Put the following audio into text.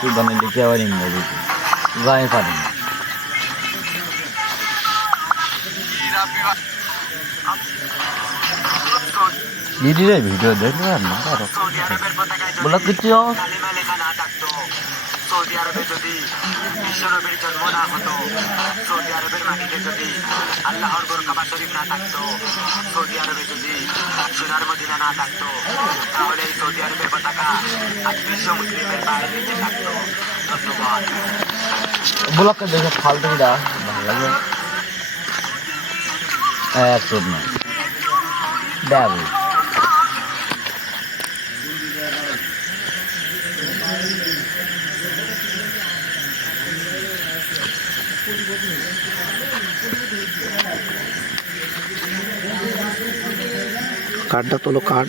তুই বানাইলে কি আবার ইংরেজি যাই পারি না ভিডিও দেখলে আর না বলা কিছু সৌদি আরবে যদি বিশ্বনবীর জন্ম না হতো, সৌদি আরবের মাটিতে যদি আল্লাহর ঘর কাবা শরীফ না থাকতো, সৌদি আরবে যদি সোনার মদিনা না থাকতো, তাহলে এই সৌদি আরবের পতাকা আজ বিশ্ব মুসলিমের পায়ের নিচে থাকতো। ধন্যবাদ। ব্লকটা দেখে ফালতু ভালো লাগে একশোট নয় দেখ कार्ड তোলো कार्ड